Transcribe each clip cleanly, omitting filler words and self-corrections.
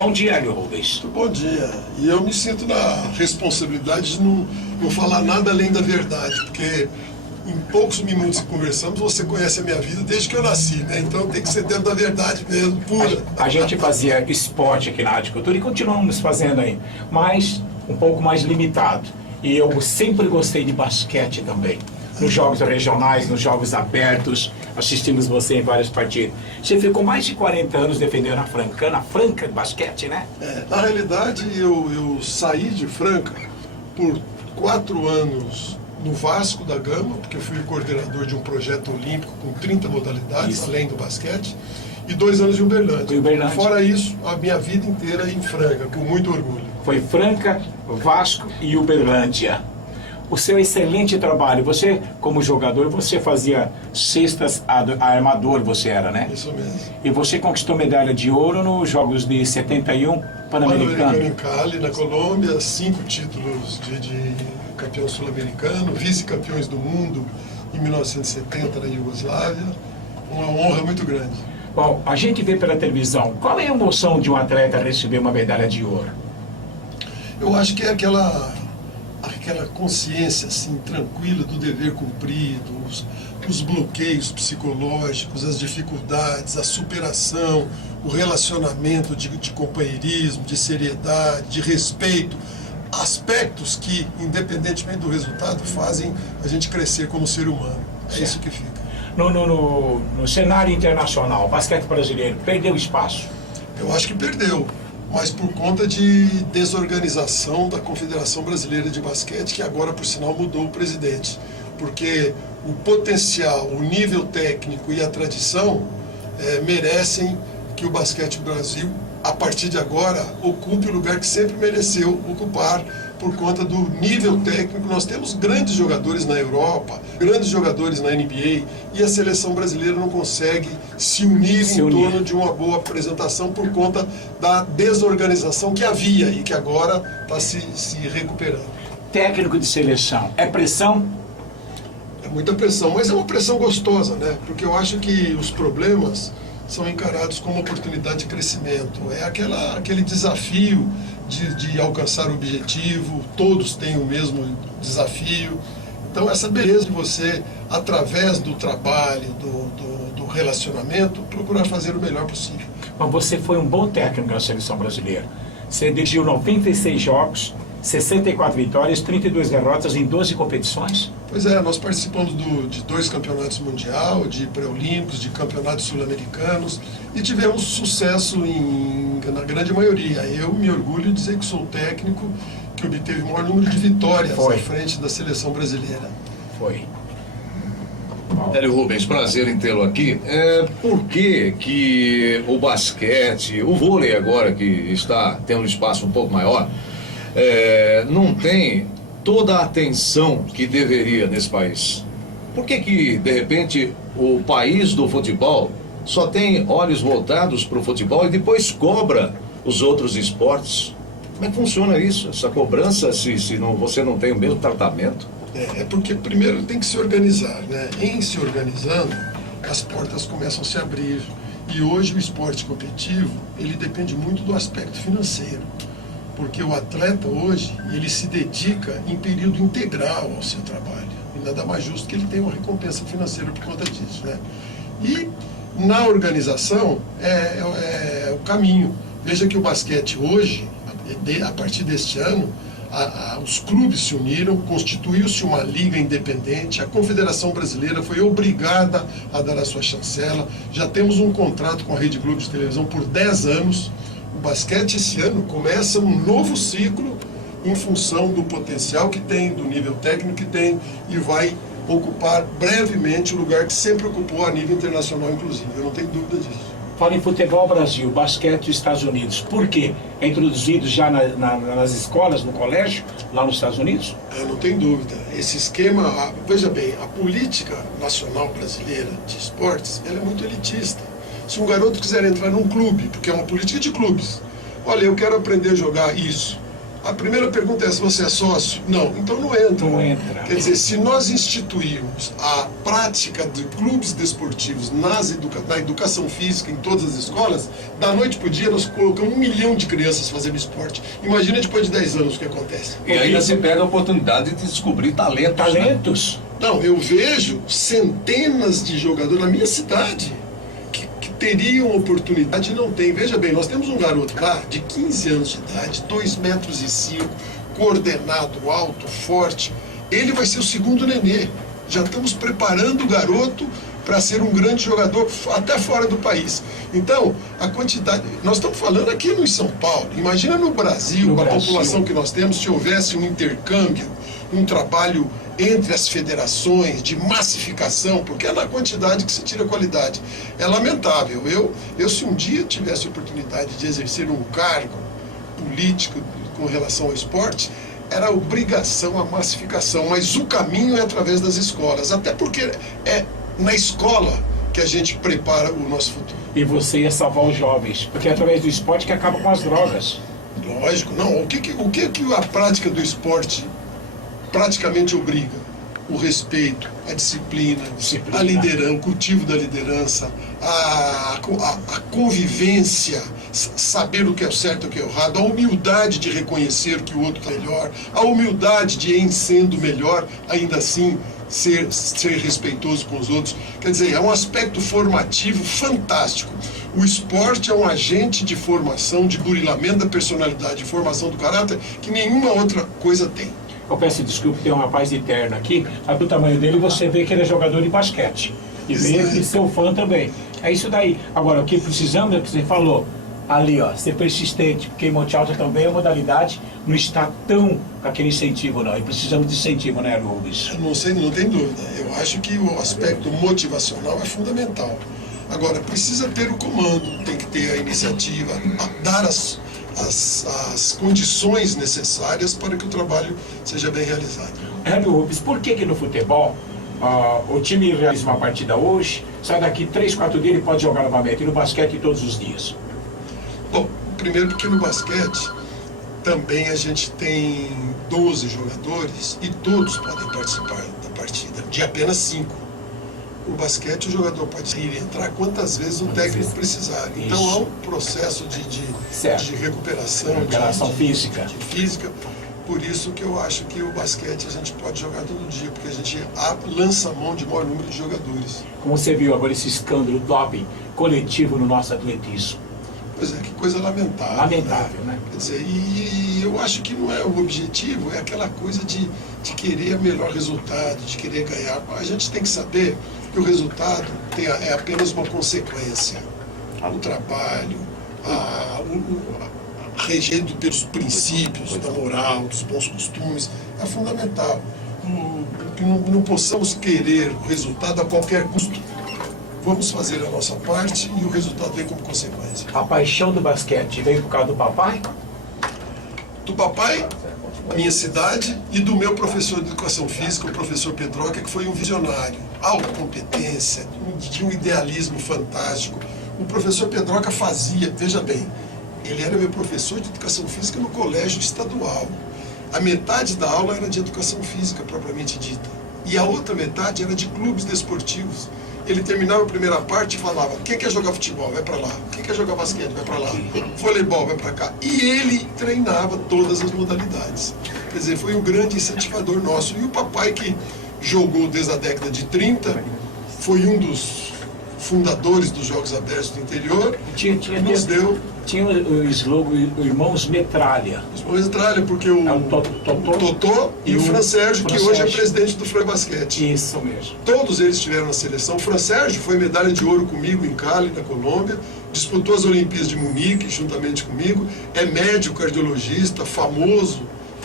Bom dia, Hélio Rubens. Bom dia. E eu me sinto na responsabilidade de não falar nada além da verdade, porque em poucos minutos que conversamos, você conhece a minha vida desde que eu nasci, né? Então tem que ser dentro da verdade mesmo, pura. A gente fazia esporte aqui na Rádio Cultura e continuamos fazendo aí, mas um pouco mais limitado. E eu sempre gostei de basquete também. Nos jogos regionais, nos jogos abertos, assistimos você em várias partidas. Você ficou mais de 40 anos defendendo a Franca de basquete, né? Na realidade, eu saí de Franca por 4 anos no Vasco da Gama, porque eu fui coordenador de um projeto olímpico com 30 modalidades, além do basquete, e 2 anos em Uberlândia. Fora isso, a minha vida inteira em Franca, com muito orgulho. Foi Franca, Vasco e Uberlândia. O seu excelente trabalho, você como jogador, você fazia cestas armador, você era, né? Isso mesmo. E você conquistou medalha de ouro nos Jogos de 71 Pan-Americano. Em Cali, na Colômbia, 5 títulos de campeão sul-americano, vice-campeões do mundo em 1970 na Iugoslávia. Uma honra muito grande. Bom, a gente vê pela televisão, qual é a emoção de um atleta receber uma medalha de ouro? Eu acho que é aquela consciência assim, tranquila do dever cumprido, os bloqueios psicológicos, as dificuldades, a superação, o relacionamento de companheirismo, de seriedade, de respeito, aspectos que, independentemente do resultado, fazem a gente crescer como ser humano. É isso que fica. No cenário internacional, o basquete brasileiro perdeu espaço? Eu acho que perdeu, mas por conta de desorganização da Confederação Brasileira de Basquete, que agora, por sinal, mudou o presidente. Porque o potencial, o nível técnico e a tradição merecem que o basquete Brasil, a partir de agora, ocupe o lugar que sempre mereceu ocupar, por conta do nível técnico. Nós temos grandes jogadores na Europa, grandes jogadores na NBA, e a seleção brasileira não consegue se unir em torno de uma boa apresentação por conta da desorganização que havia e que agora está se recuperando. Técnico de seleção, é pressão? É muita pressão, mas é uma pressão gostosa, né? Porque eu acho que os problemas são encarados como oportunidade de crescimento. É aquele desafio de alcançar o objetivo, todos têm o mesmo desafio. Então essa beleza de você, através do trabalho, do relacionamento, procurar fazer o melhor possível. Mas você foi um bom técnico na seleção brasileira. Você dirigiu 96 jogos, 64 vitórias, 32 derrotas em 12 competições. Pois é, nós participamos de 2 campeonatos mundial, de pré-olímpicos, de campeonatos sul-americanos e tivemos sucesso na grande maioria. Eu me orgulho de dizer que sou o técnico que obteve o maior número de vitórias à frente da seleção brasileira. Foi. Hélio Rubens, prazer em tê-lo aqui. Por que o basquete, o vôlei agora que está tendo um espaço um pouco maior, não tem toda a atenção que deveria nesse país? Por que de repente, o país do futebol só tem olhos voltados para o futebol e depois cobra os outros esportes? Como é que funciona isso? Essa cobrança, se você não tem o mesmo tratamento? É porque primeiro tem que se organizar, né? Em se organizando, as portas começam a se abrir. E hoje o esporte competitivo, ele depende muito do aspecto financeiro. Porque o atleta hoje, ele se dedica em período integral ao seu trabalho. E nada mais justo que ele tenha uma recompensa financeira por conta disso, né? E na organização é o caminho. Veja que o basquete hoje, a partir deste ano, os clubes se uniram, constituiu-se uma liga independente, a Confederação Brasileira foi obrigada a dar a sua chancela, já temos um contrato com a Rede Globo de televisão por 10 anos, o basquete esse ano começa um novo ciclo em função do potencial que tem, do nível técnico que tem, e vai ocupar brevemente o lugar que sempre ocupou a nível internacional, inclusive, eu não tenho dúvida disso. Fala em futebol Brasil, basquete Estados Unidos. Por quê? É introduzido já nas escolas, no colégio, lá nos Estados Unidos? Não tem dúvida. Esse esquema, veja bem, a política nacional brasileira de esportes, ela é muito elitista. Se um garoto quiser entrar num clube, porque é uma política de clubes, olha, eu quero aprender a jogar isso, A primeira pergunta é se você é sócio? Não, então não entra. Não entra. Quer dizer, se nós instituirmos a prática de clubes desportivos na educação física em todas as escolas, da noite para o dia nós colocamos 1 milhão de crianças fazendo esporte. Imagina depois de 10 anos o que acontece. E ainda se pega a oportunidade de descobrir talentos. Talentos. Não, eu vejo centenas de jogadores na minha cidade que teriam oportunidade e não tem. Veja bem, nós temos um garoto lá de 15 anos de idade, 2,5 metros, coordenado, alto, forte. Ele vai ser o segundo Nenê. Já estamos preparando o garoto para ser um grande jogador até fora do país. Então, a quantidade... Nós estamos falando aqui no São Paulo. Imagina no Brasil, com a população que nós temos, se houvesse um intercâmbio, um trabalho entre as federações de massificação, porque é na quantidade que se tira a qualidade. É lamentável. Eu se um dia tivesse a oportunidade de exercer um cargo político com relação ao esporte, era obrigação a massificação, mas o caminho é através das escolas, até porque é na escola que a gente prepara o nosso futuro. E você ia salvar os jovens, porque é através do esporte que acaba com as drogas. Lógico, não. O que a prática do esporte praticamente obriga? O respeito, a disciplina, a liderança, o cultivo da liderança, a convivência, saber o que é certo e o que é errado, a humildade de reconhecer que o outro está melhor, a humildade de, em sendo melhor, ainda assim ser respeitoso com os outros. Quer dizer, é um aspecto formativo fantástico. O esporte é um agente de formação, de burilamento da personalidade, de formação do caráter, que nenhuma outra coisa tem. Eu peço desculpa, tem um rapaz de terno aqui, mas do tamanho dele você vê que ele é jogador de basquete. E vê que seu fã também. É isso daí. Agora, o que precisamos é o que você falou. Ali, ó, ser persistente, porque em Monte Alto também a modalidade não está tão com aquele incentivo, não. E precisamos de incentivo, né, Rubens? Não sei, não tem dúvida. Eu acho que o aspecto motivacional é fundamental. Agora, precisa ter o comando, tem que ter a iniciativa, dar as condições necessárias para que o trabalho seja bem realizado. Hélio Rubens, por que no futebol o time realiza uma partida hoje, sai daqui 3, 4 dias e pode jogar novamente, e no basquete todos os dias? Bom, primeiro porque no basquete também a gente tem 12 jogadores e todos podem participar da partida, de apenas 5. O basquete, o jogador pode ir e entrar quantas vezes o técnico precisar. Então há um processo de recuperação, física. De física. Por isso que eu acho que o basquete a gente pode jogar todo dia, porque a gente lança a mão de maior número de jogadores. Como você viu agora esse escândalo doping coletivo no nosso atletismo? Pois é, que coisa lamentável. Lamentável, né? Quer dizer, e eu acho que não é o objetivo, é aquela coisa de querer melhor resultado, de querer ganhar. A gente tem que saber que o resultado é apenas uma consequência. O trabalho, regido pelos princípios da moral, dos bons costumes, é fundamental. Que não possamos querer o resultado a qualquer custo. Vamos fazer a nossa parte e o resultado vem como consequência. A paixão do basquete veio por causa do papai? Do papai, minha cidade, e do meu professor de educação física, o professor Pedroca, que foi um visionário, alta competência, de um idealismo fantástico. O professor Pedroca fazia, veja bem, ele era meu professor de educação física no colégio estadual. A metade da aula era de educação física, propriamente dita. E a outra metade era de clubes desportivos. Ele terminava a primeira parte e falava: quem quer jogar futebol, vai para lá. Quem quer jogar basquete, vai para lá. Voleibol, vai para cá. E ele treinava todas as modalidades. Quer dizer, foi um grande incentivador nosso. E o papai, que jogou desde a década de 30, foi um dos fundadores dos Jogos Abertos do Interior, nos deu... Tinha o slogan Irmãos Metralha. Irmãos Metralha, porque o Totó e o Fran Sérgio, que hoje é presidente do Fran Basquete. Isso mesmo. Todos eles estiveram na seleção. O Fran Sérgio foi medalha de ouro comigo em Cali, na Colômbia. Disputou as Olimpíadas de Munique juntamente comigo. É médico, cardiologista, famoso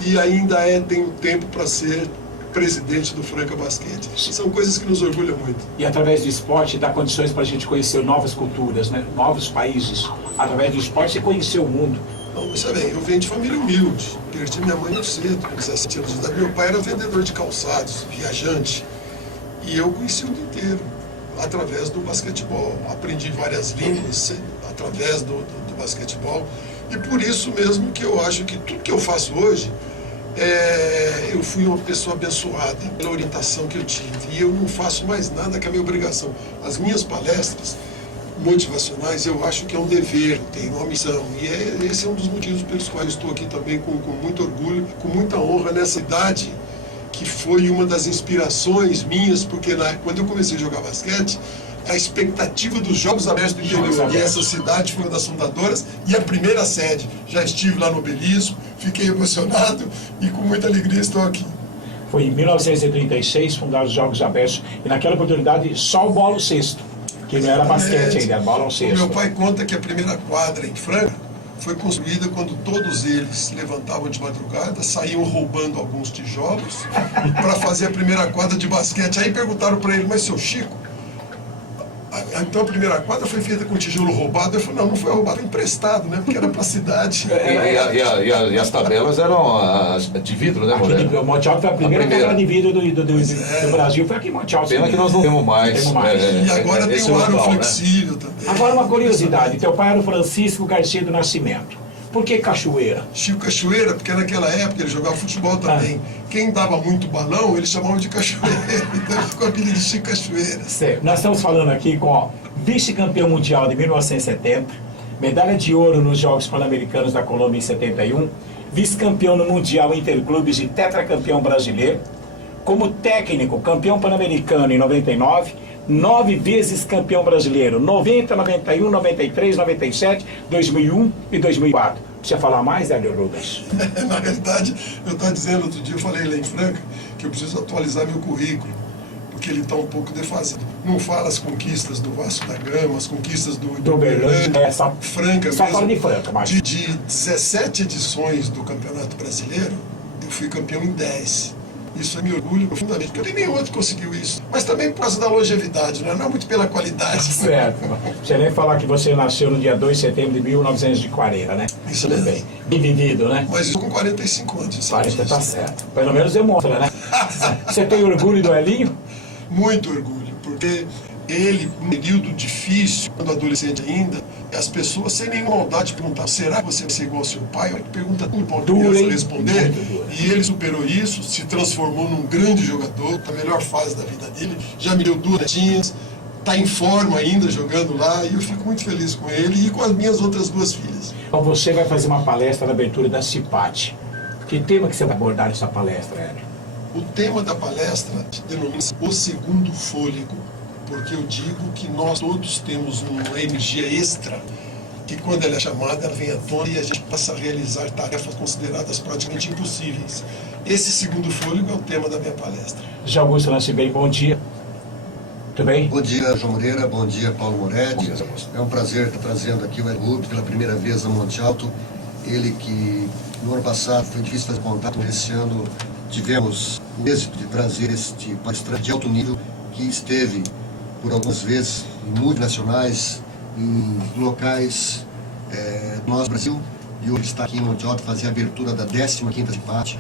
e ainda tem um tempo para ser presidente do Franca Basquete. São coisas que nos orgulham muito. E através do esporte dá condições para a gente conhecer novas culturas, né? Novos países. Através do esporte você conheceu o mundo. Não, você bem, eu venho de família humilde. Perdi minha mãe muito cedo, com 17 anos de idade. Meu pai era vendedor de calçados, viajante. E eu conheci o mundo inteiro através do basquetebol. Aprendi várias línguas através do basquetebol. E por isso mesmo que eu acho que tudo que eu faço hoje, eu fui uma pessoa abençoada pela orientação que eu tive. E eu não faço mais nada que a minha obrigação. As minhas palestras motivacionais, eu acho que é um dever, tem uma missão. E esse é um dos motivos pelos quais eu estou aqui também com muito orgulho, com muita honra nessa idade, que foi uma das inspirações minhas, porque quando eu comecei a jogar basquete, a expectativa dos Jogos Abertos do interior, e essa cidade foi uma das fundadoras e a primeira sede. Já estive lá no Obelisco, fiquei emocionado e com muita alegria estou aqui. Foi em 1936 fundados os Jogos Abertos, e naquela oportunidade só o bola cesto, que não era basquete ainda, era bola ao cesto. Meu pai conta que a primeira quadra em Franca foi construída quando todos eles se levantavam de madrugada, saíam roubando alguns tijolos para fazer a primeira quadra de basquete. Aí perguntaram para ele, mas seu Chico, então a primeira quadra foi feita com tijolo roubado? Eu falei, não foi roubado, foi emprestado, né? Porque era para a cidade. E as tabelas eram de vidro, né, Moreira? O Monte Alto foi a primeira tabela de vidro do Brasil, foi aqui em Monte Alto. Pena que nós não temos mais. E agora tem o aro local, flexível também. Agora uma curiosidade, teu pai era o Francisco Garcia do Nascimento. Por que Cachoeira? Chico Cachoeira, porque naquela época ele jogava futebol também. Quem dava muito balão, eles chamavam de Cachoeira. Então ficou o apelido de Chico Cachoeira. Certo. Nós estamos falando aqui com vice-campeão mundial de 1970, medalha de ouro nos Jogos Pan-Americanos da Colômbia em 71, vice-campeão no Mundial Interclubes e tetracampeão brasileiro, como técnico, campeão pan-americano em 99, 9 vezes campeão brasileiro, 90, 91, 93, 97, 2001 e 2004. Precisa falar mais, Hélio Rubens? Na realidade, eu estava dizendo outro dia, eu falei lá em Franca, que eu preciso atualizar meu currículo, porque ele está um pouco defasado. Não fala as conquistas do Vasco da Gama, as conquistas do Uberlândia, Franca só mesmo. fala de Franca, mas... De 17 edições do Campeonato Brasileiro, eu fui campeão em 10. Isso me orgulho profundamente, porque nem outro conseguiu isso. Mas também por causa da longevidade, né? Não é muito pela qualidade. Certo. Você nem falar que você nasceu no dia 2 de setembro de 1940, né? Isso Tudo mesmo. bem. Bem vivido, né? Mas isso com 45 anos, sabe? 40 tá certo. Pelo menos demonstra, né? Você tem orgulho do Elinho? Muito orgulho, porque ele, num período difícil, quando adolescente ainda, as pessoas sem nenhuma maldade perguntavam, será que você vai ser igual ao seu pai? Olha que pergunta tudo para uma criança responder. E ele superou isso, se transformou num grande jogador, a melhor fase da vida dele, já me deu 2 netinhas, está em forma ainda jogando lá, e eu fico muito feliz com ele e com as minhas outras 2 filhas. Então você vai fazer uma palestra na abertura da CIPAT. Que tema que você vai abordar nessa palestra, Hélio? O tema da palestra denomina-se O Segundo Fôlego, porque eu digo que nós todos temos uma energia extra, que quando ela é chamada, ela vem à tona e a gente passa a realizar tarefas consideradas praticamente impossíveis. Esse segundo fôlego é o tema da minha palestra. Já Augusto Nascimento, bom dia. Tudo bem? Bom dia, João Moreira. Bom dia, Paulo Moretti. É um prazer estar trazendo aqui o Hélio Rubens pela primeira vez a Monte Alto. Ele que no ano passado foi difícil fazer contato, esse ano tivemos o êxito de trazer este palestrante de alto nível que esteve por algumas vezes em multinacionais, em locais do nosso Brasil, e hoje está aqui em Monte Alto fazer a abertura da 15ª CIPAT.